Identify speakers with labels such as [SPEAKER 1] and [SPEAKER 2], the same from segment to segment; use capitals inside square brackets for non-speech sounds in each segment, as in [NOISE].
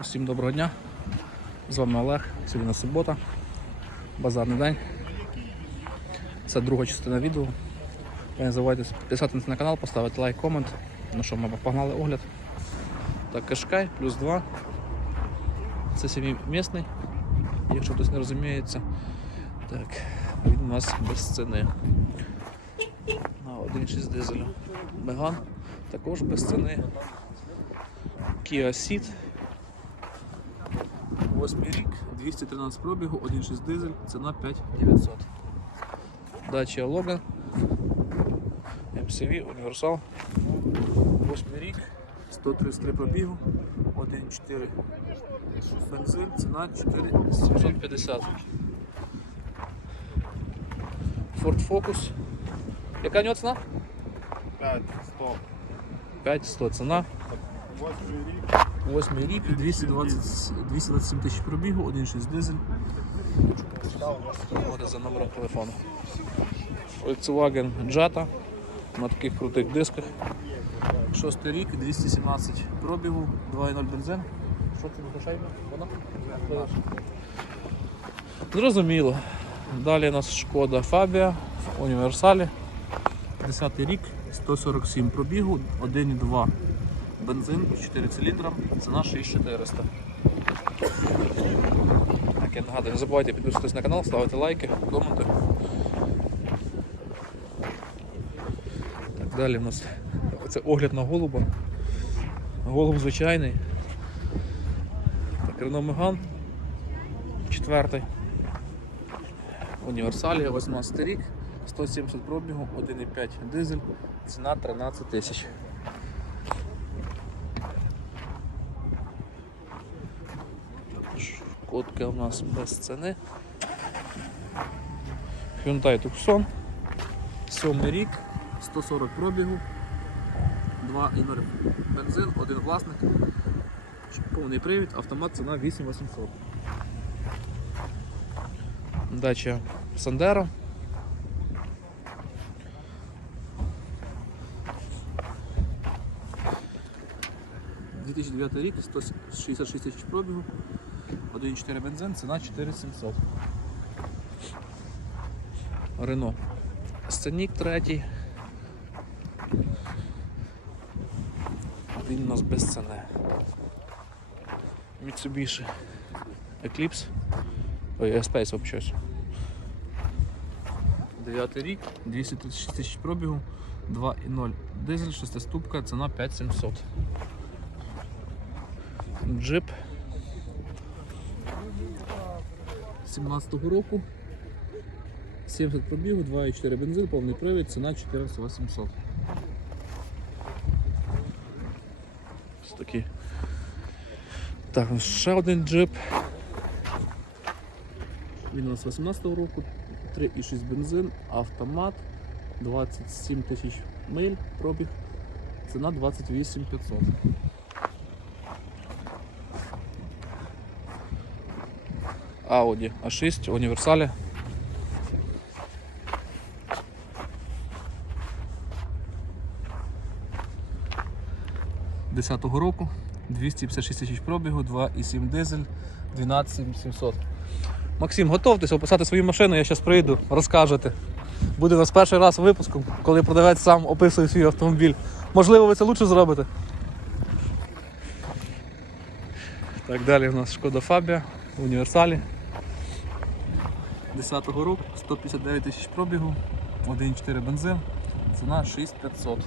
[SPEAKER 1] Всім доброго дня. З вами Олег. Сьогодні субота, базарний день. Це друга частина відео. Ви не забувайте підписатися на канал, поставити лайк, комент. Ну що, ми погнали огляд. Так, кашкай плюс 2. Це сімімісний, якщо хтось не розуміється. Так, він у нас без ціни. На 1,6 дизеля. Меган також без ціни. Kia Ceed. Восьмий рік, 213 пробігу, 1,6 дизель, ціна 5900. Dacia Logan. MCV, універсал. Восьмий рік, 133 пробігу, 1,4 бензин, ціна 4750. Ford Focus. Яка у нього ціна?
[SPEAKER 2] 5, 100.
[SPEAKER 1] 5100 ціна.
[SPEAKER 2] Восьмий рік.
[SPEAKER 1] Восьмий рік, 220, 227 тисяч пробігу, 1,6 дизель. Буде за номером телефону. Volkswagen Jetta на таких крутих дисках. Шостий рік, 217 пробігу, 2,0 бензин. Що це за? Вона? Зрозуміло. Далі у нас шкода Фабія в універсалі. 10 рік, 147 пробігу, 1,2 бензин, 4 циліндра, ціна 6400. Так, я нагадую, не забувайте підписуватись на канал, ставити лайки, коменти. Так, далі в нас це огляд на голуба. Голуб звичайний. Так, Renault Megane. Четвертий. Універсалія, 18 рік, 170 пробігу, 1,5 дизель, ціна 13 тисяч. Котка у нас без ціни. Hyundai Tucson. Сьомий рік, 140 пробігу, 2,0 бензин, один власник, повний привід, автомат ціна 8800. Дача Сандеро. – 2009 рік, 166 тисяч пробігу, 1,4 бензин, ціна 4700. Рено. Сценік третій. Він у нас без ціни. Mitsubishi Eclipse. Ой, Space общось. 9 рік, 236 тисяч пробігу, 2,0 дизель, 6 ступка, ціна 5700. Джип 17-го року. 70 пробігу, 2,4 бензин, повний привід, ціна 14800. Ось такі. Так, ще один джип. Він у нас 18-го року, 3,6 бензин, автомат, 27 тисяч миль пробіг, ціна 28 500. Audi A6 універсалі. Десятого року, 256 тисяч пробігу, 2,7 дизель, 12 700. Максим, готовтеся описати свою машину, я зараз прийду, розкажете. Буде у нас перший раз випуску, коли продавець сам описує свій автомобіль. Можливо, ви це лучше зробите. Так, далі у нас шкода Фабія в універсалі. 10-го року, 159 тисяч пробігу, 1,4 бензин, ціна 6500.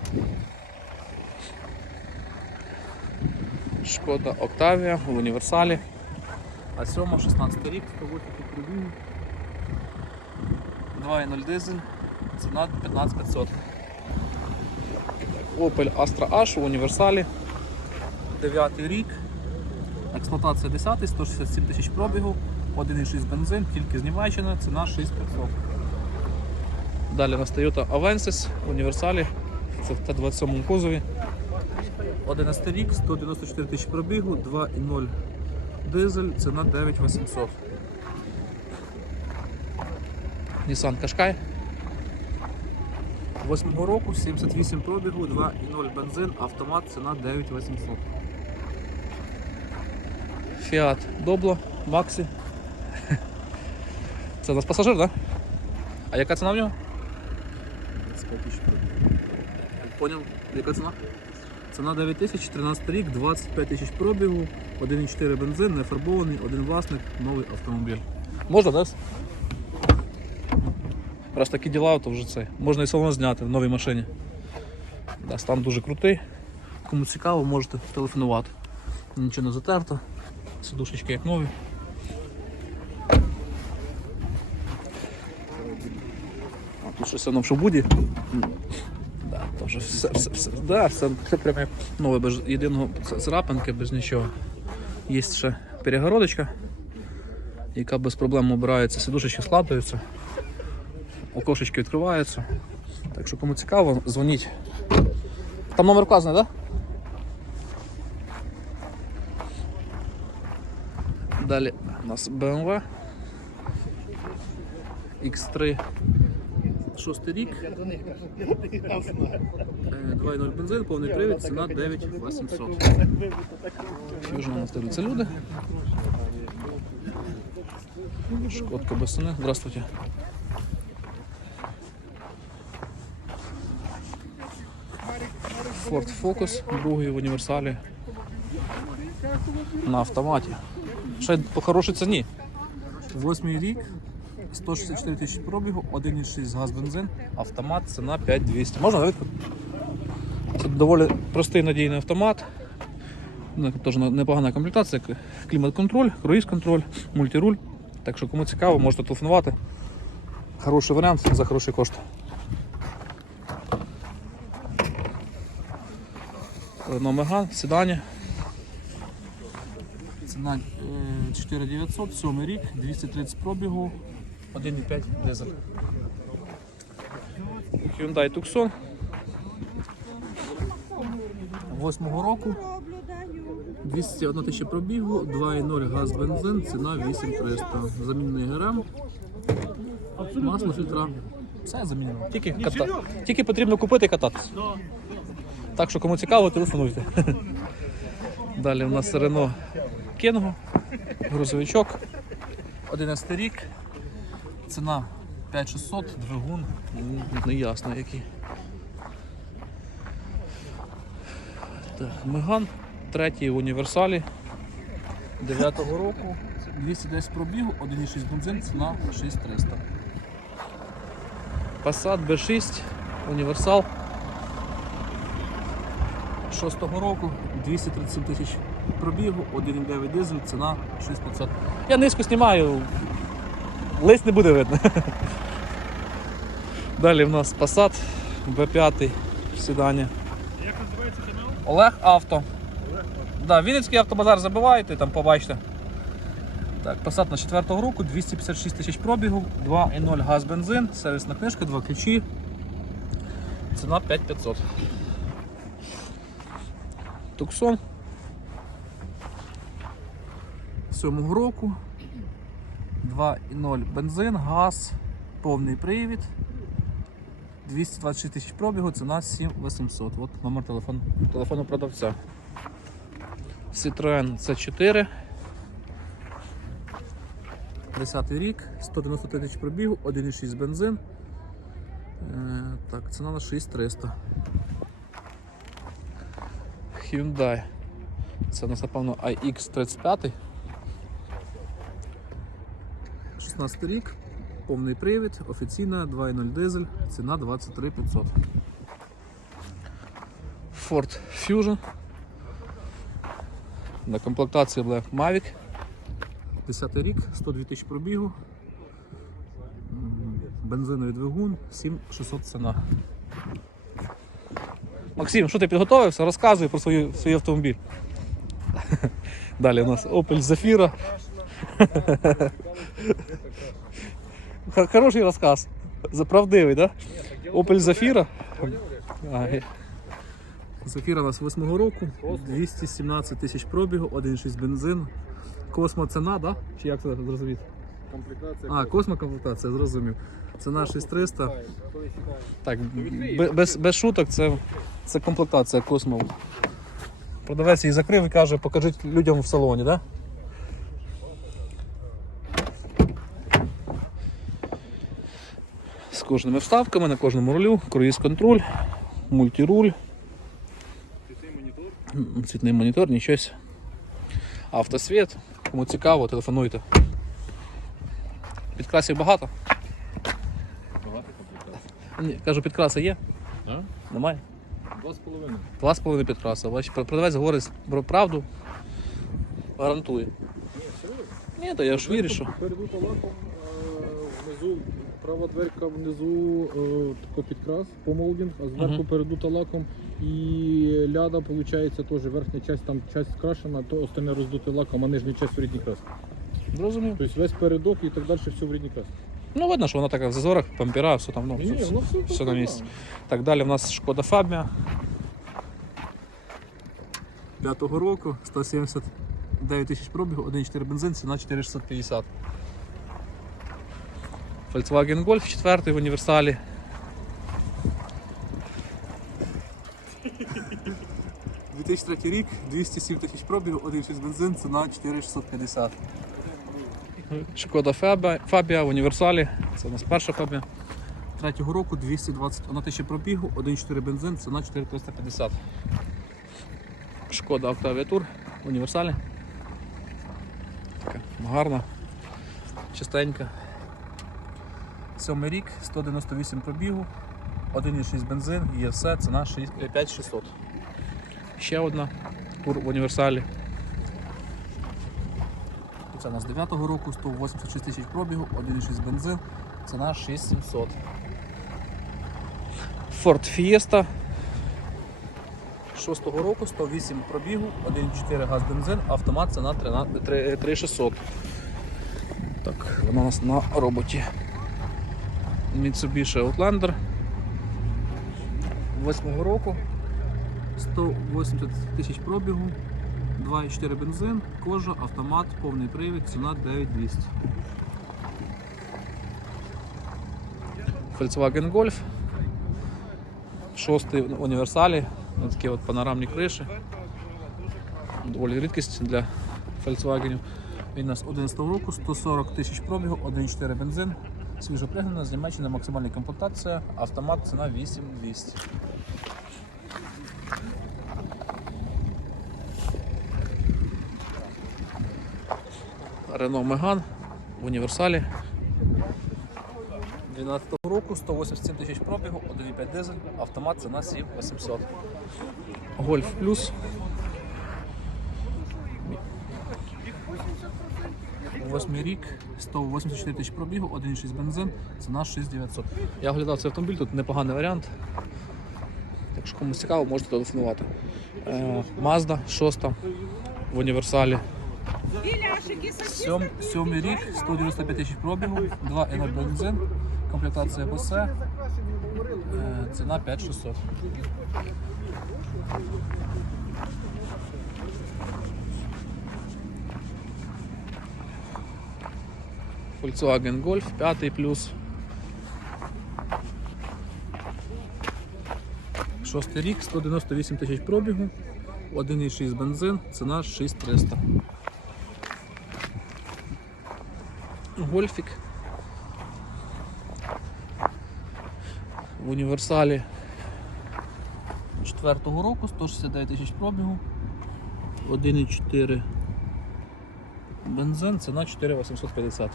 [SPEAKER 1] Шкода Октавія в універсалі. А 7 16 рік, 180 пробігу. 2,0 дизель, ціна 15500. Opel Astra H в універсалі. 9 рік. Експлуатація 10, 167 тисяч пробігу, 1,6 бензин, тільки з Німеччини, ціна 6500. Далі у нас Toyota Avensis в універсалі. Це в Т27 кузові. 11 рік, 194 тисячі пробігу, 2,0 дизель, ціна 9800. Nissan Qashqai. 8 року, 78 пробігу, 2,0 бензин, автомат, ціна 9800. Fiat Doblo, Maxi. Це у нас пасажир, так? А яка ціна в нього? Поняв, яка ціна? Ціна 9 тисяч, 13 рік, 25 тисяч пробігу, 1,4 бензин, не фарбований, один власник, новий автомобіль. Можна, так? Раз такі діла, то вже це. Можна і салон зняти в новій машині. Стан дуже крутий. Кому цікаво, можете телефонувати. Нічого не затерто. Сидушечки як нові. Тут щось воно в шубуді. Да, теж все, все, все, да, все, все прямо як нове, без єдиного царапинки, без нічого. Є ще перегородочка, яка без проблем обирається, сидушечки складаються, окошечки відкриваються. Так що кому цікаво, дзвоніть. Там номер вказаний, так? Да? Далі у нас BMW X3 шостий рік. Е, 2.0 бензин, повний привід, ціна 9800. Fusion у нас дивляться люди. Шкодка без ціни. Здравствуйте. Ford Focus, другий в універсалі. На автоматі. Ще по хорошій ціні. Восьмий рік, 164 тисячі пробігу, 1,6 газ бензин, автомат, ціна 5200. Можна навіть? Це доволі простий надійний автомат. Ну, Теж непогана комплектація, клімат-контроль, круїз-контроль, мультируль. Так що кому цікаво, можете телефонувати. Хороший варіант за хороший кошт. В седані. Ціна е, 4900, 7 рік, 230 пробігу, 1,5 дизель. Hyundai Tucson. 8 року. 201 тисяча пробігу, 2,0 газ бензин, ціна 8300. Замінний ГРМ. Масло, фільтра. Все замінено. Тільки, ката... Тільки потрібно купити і кататися. Так що кому цікаво, телефонуйте. Далі в нас Renault Кенго, грузовичок, 11 рік, ціна 5600, двигун, не ясно який. Так, Меган, третій в універсалі 9-го року, 210 пробігу, 1,6 бензин, ціна 6300. Passat B6, універсал 6-го року, 237 тисяч пробігу, 1,9 дизель, ціна 6500. Я низько знімаю, лист не буде видно. Далі в нас Passat B5 в седані.
[SPEAKER 2] Як називається канал?
[SPEAKER 1] Олег Авто. Да, Вінницький автобазар забиваєте, там побачите. Так, Passat на 4 року, 256 тисяч пробігу, 2,0 газ бензин, сервісна книжка, два ключі. Ціна 5500. Туксон. 7 року. 2,0 бензин, газ, повний привід. 226 тисяч пробігу, ціна 7800. От номер телефону, телефону продавця. Citroen C4. 10 рік, 193 тисяч пробігу, 1,6 бензин. Е, так, ціна на 6300. Hyundai. Це у нас, напевно, iX35. 16 рік, повний привід, офіційна 2.0 дизель, ціна 23 500. Ford Fusion. На комплектації Black Mavic. 10 рік, 102 тисячі пробігу. Бензиновий двигун, 7600 ціна. Максим, що ти підготовився? Розказуй про свою, свій автомобіль. [LAUGHS] Далі у нас Opel Zafira. [LAUGHS] Хороший розказ. За- Правдивий, так? Да? Opel Zafira. Zafira у нас 8 року, 217 тисяч пробігу, 1,6 бензин. Космо ціна, да? Чи як це зрозуміти?
[SPEAKER 2] Комплектація.
[SPEAKER 1] А, космо комплектація, зрозумів. Ціна 6300. Так, без, без шуток, це, це комплектація космо. Продавець її закрив і каже, покажіть людям в салоні, да? Кожними вставками, на кожному рулю, круїз контроль, мультируль,
[SPEAKER 2] Цвітний монітор.
[SPEAKER 1] цвітний монітор, нічось. Автосвіт. Кому цікаво, телефонуйте. Підкрасів багато?
[SPEAKER 2] Багато.
[SPEAKER 1] Ні, кажу, підкраси є?
[SPEAKER 2] А?
[SPEAKER 1] Немає?
[SPEAKER 2] Два з половиною.
[SPEAKER 1] Два з половиною підкраси. Бач, продавець говорить про правду, гарантує.
[SPEAKER 2] Ні, серйозно.
[SPEAKER 1] Ні, то я ж вірю, що.
[SPEAKER 2] Передута лаком, е, внизу права дверка, внизу е, тако підкрас, помолдінг, а зверху
[SPEAKER 1] Мгм.
[SPEAKER 2] передута лаком. І ляда, виходить, теж верхня часть, там часть крашена, то остальне роздуте лаком, а нижня часть в рідній красці.
[SPEAKER 1] Зрозумів.
[SPEAKER 2] Тобто весь передок і так далі все в рідній красці.
[SPEAKER 1] Ну, видно, що вона така в зазорах, пампіра, все там, ну,
[SPEAKER 2] Ні,
[SPEAKER 1] все, все,
[SPEAKER 2] воно все,
[SPEAKER 1] все на місці.
[SPEAKER 2] так.
[SPEAKER 1] Далі в нас Шкода Фабія. П'ятого року, 179 тисяч пробігу, 1,4 бензин, ціна 4650. Volkswagen Golf 4 в універсалі. – 2003 рік, 207 тисяч пробігу, 1,6 бензин, ціна 4650. Шкода Фабія, Фабія в універсалі. Це у нас перша Фабія. Третього року 221 тисяча пробігу, 1,4 бензин, ціна 4350. Шкода Octavia Tour в універсалі. Така гарна, чистенька. Сьомий рік, 198 пробігу, 1,6 бензин, є все, ціна 5600. Ще одна тур в універсалі. Це у нас 9-го року, 186 тисяч пробігу, 1,6 бензин, ціна 6700. Ford Fiesta 6-го року, 108 пробігу, 1,4 газ бензин, автомат ціна 3600. Так, вона у нас на роботі. Mitsubishi Outlander 8-го року, 180 тисяч пробігу, 2,4 бензин, кожа, автомат, повний привід, ціна 9200. Volkswagen Golf. Шостий в універсалі. Такі от панорамні криші. Доволі рідкість для Volkswagen. Він у нас 11 року, 140 тисяч пробігу, 1,4 бензин. Свіжо пригнана, з Німеччини максимальна комплектація, автомат ціна 8200. Renault Megane в універсалі. 12 року, 187 тисяч пробігу, 1,5 дизель, автомат ціна 7800. Гольф плюс. Восьмий рік, 184 тисячі пробігу, 1,6 бензин, ціна 6900. Я оглядав цей автомобіль, тут непоганий варіант. Якщо комусь цікаво, можете телефонувати. Е, 6 в універсалі. Сьом, сьомий рік, 195 тисяч пробігу, 2,0 бензин, комплектація БС, е, ціна 5600. Volkswagen Golf 5 плюс. Шостий рік, 198 тисяч пробігу, 1,6 бензин, ціна 6300. Гольфік. В універсалі 4-го року, 169 тисяч пробігу, 1,4 бензин, ціна 4850.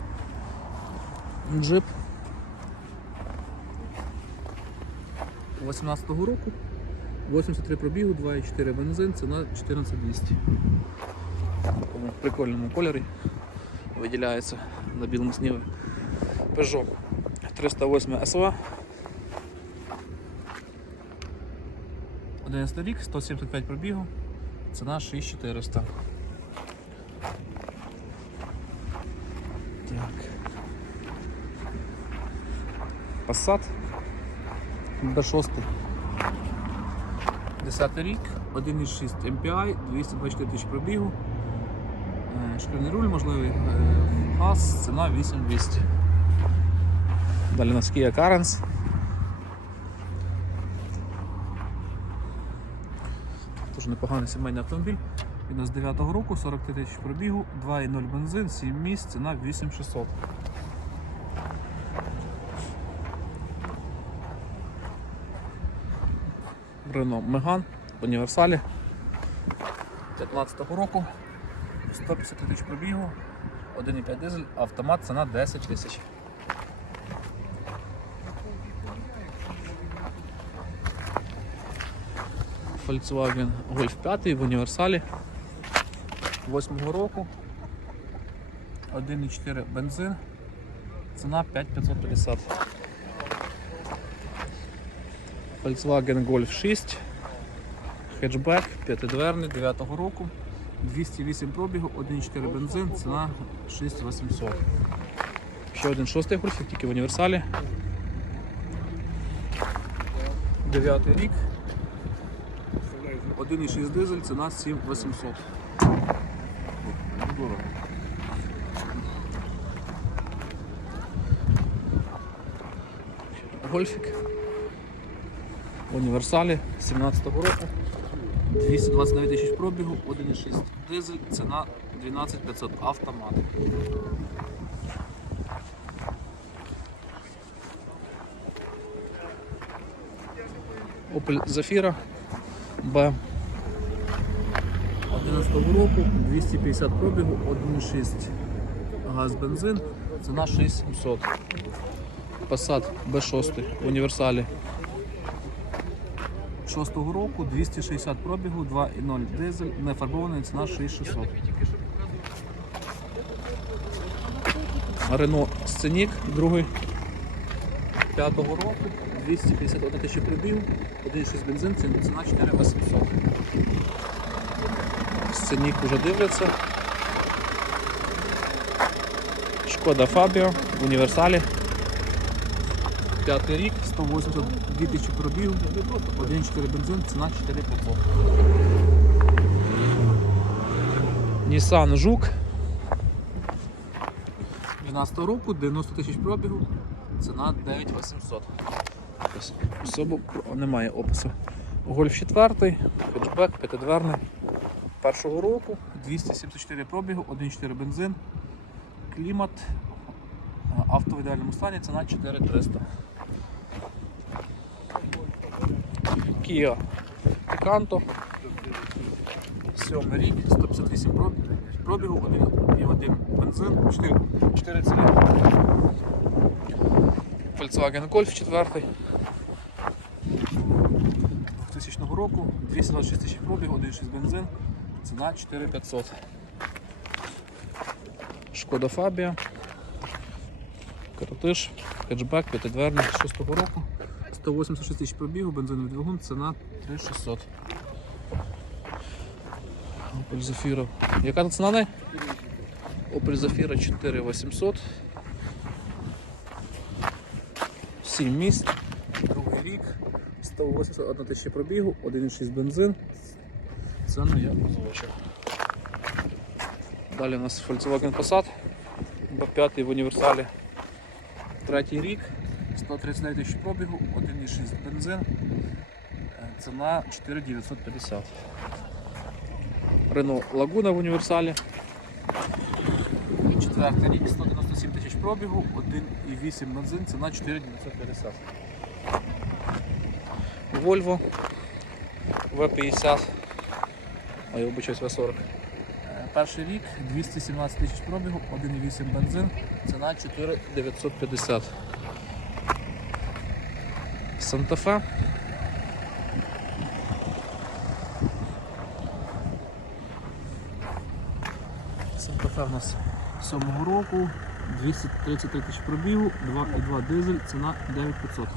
[SPEAKER 1] Джип 18-го року, 83 пробігу, 2,4 бензин, ціна 14200. В прикольному кольорі виділяється на білому сніві. Peugeot 308 SV. 11 рік, 175 пробігу, ціна 6400. Так. Passat B6. 10 рік, 1,6 MPI, 224 тисячі пробігу. Е, Шкірний руль можливий, е, газ, ціна 8200. Далі у нас Kia Carens. Дуже непоганий сімейний автомобіль. Він у нас 9 року, 40 тисяч пробігу, 2,0 бензин, 7 місць, ціна 8600. Рено Меган в універсалі 15-го року. 150 тисяч пробігу, 1,5 дизель, автомат ціна 10 тисяч. Volkswagen Golf 5 в універсалі 8 року. 1,4 бензин. Ціна 5550. Volkswagen Golf 6. Хетчбек, п'ятидверний 9-го року. 208 пробігу, 1,4 бензин, ціна 6800. Ще один шостий гольфік, тільки в універсалі. 9 рік. 1,6 дизель, ціна 7800. Недорого. Гольфік. Універсалі 17-го року. 229 тисяч пробігу, 1,6 дизель, ціна 12500 автомат. Opel Zafira B 11 року, 250 пробігу, 1,6 газ бензин, ціна 6700. Passat B6 в універсалі 6 року, 260 пробігу, 2,0 дизель, нефарбований ціна 6600. Рено Сценік, другий 5-го року, 251 тисячі пробів, 1,6 бензин, ціна 4800. Сценік вже дивляться. Шкода Фабіо універсалі. П'ятий рік, 180 2000 пробіг, 1,4 бензин, ціна 4500. Nissan Жук. 12 року, 90 тисяч пробігу, ціна 9800. Особу немає опису. Гольф 4, хеджбек, п'ятидверний. Першого року 274 пробігу, 1,4 бензин, клімат, е, авто в ідеальному стані, ціна 4300. Kia Picanto. Сьомий рік, 158 проб- пробігу, 1,1 бензин, 4, 4 циліндри. Volkswagen Golf 4. 2000 року, 226 тисяч пробігу, 1,6 бензин, ціна 4500. Шкода Фабія. Коротиш, хетчбек, п'ятидверний, 6 року. 186 тисяч пробігу, бензиновий двигун, ціна 3600. Opel Zafira. Яка тут ціна? не? Opel Zafira 4800. 7 місць, другий рік, 181 тисяча пробігу, 1,6 бензин. Це не я озвучив. Далі у нас Volkswagen Passat B5 в універсалі. Третій рік, 139 тисяч пробігу, 1,6 бензин. Е, Ціна 4950. Renault Laguna в універсалі. Четвертий рік, 197 тисяч пробігу, 1,8 бензин, ціна 4950. Volvo V50. А я обичаюсь V40. Е, Перший рік 217 тисяч пробігу, 1,8 бензин, ціна 4950. Санта-Фе. Санта-Фе у нас 7 року, 233 тисячі пробігу, 2,2 дизель, ціна 9500.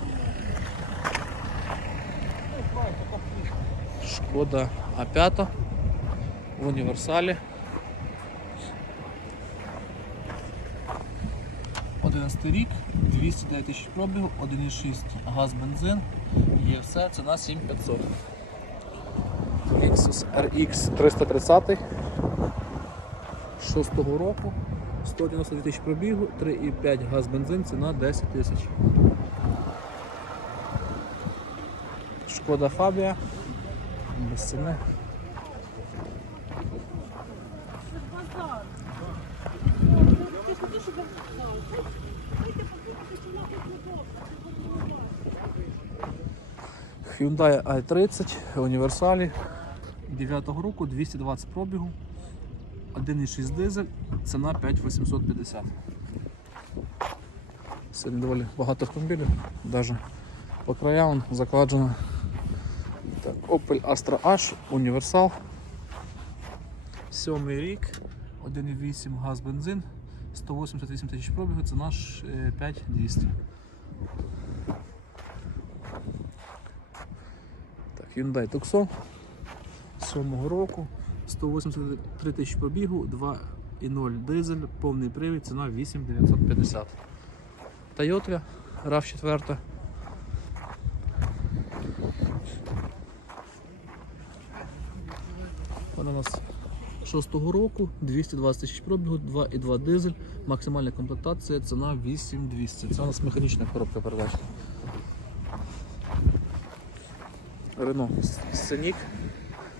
[SPEAKER 1] Шкода А5 в універсалі. 11 рік, 209 тисяч пробігу, 1,6 газ бензин, є все, ціна 7500. Lexus RX 330 6 року, 192 тисячі пробігу, 3,5 газ бензин, ціна 10 тисяч. Шкода Фабія. Без ціни. Hyundai i30 універсалі 9 року 220 пробігу. 1,6 дизель, ціна 5850. Сьогодні доволі багато автомобілів, навіть по краям закладено. Так, Opel Astra H універсал. Сьомий рік, 1,8 газ бензин, 188 тисяч пробігу, ціна ж е, 5200. Hyundai Tucson 7 року, 183 тисячі пробігу, 2,0 дизель, повний привід, ціна 8950. Toyota RAV4. Вона у нас 6 року, 220 тисяч пробігу, 2,2 дизель, максимальна комплектація, ціна 8200. Це у нас механічна коробка передач. Рено Сценік,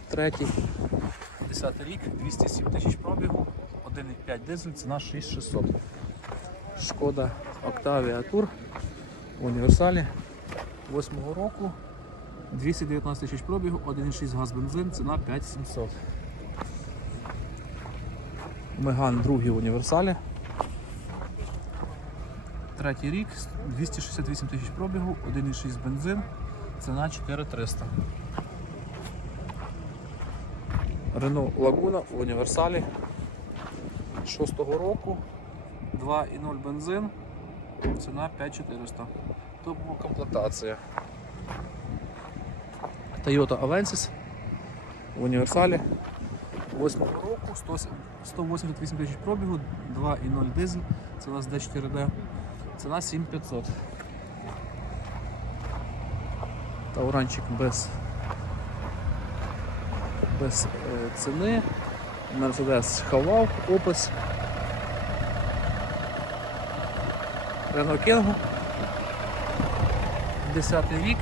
[SPEAKER 1] третій, 10 рік, 207 тисяч пробігу, 1,5 дизель, ціна 6600. Шкода Octavia Tour в універсалі 8 року, 219 тисяч пробігу, 1,6 газ бензин, ціна 5700. Меган другий в універсалі. Третій рік, 268 тисяч пробігу, 1,6 бензин, ціна 4300. Рено Лагуна в універсалі 6 року, 2,0 бензин, ціна 5400. Топова комплектація. Toyota Avensis в універсалі 8 року, 100 188 тисяч пробігу, 2,0 дизель, це у нас D4D, ціна 7500. Тауранчик без, без е, ціни. Мерседес ховав опис. Рено Kangoo. 10 рік,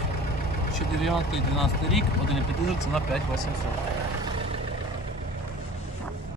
[SPEAKER 1] чи 9, 12 рік, 1,5 дизель, ціна 5800.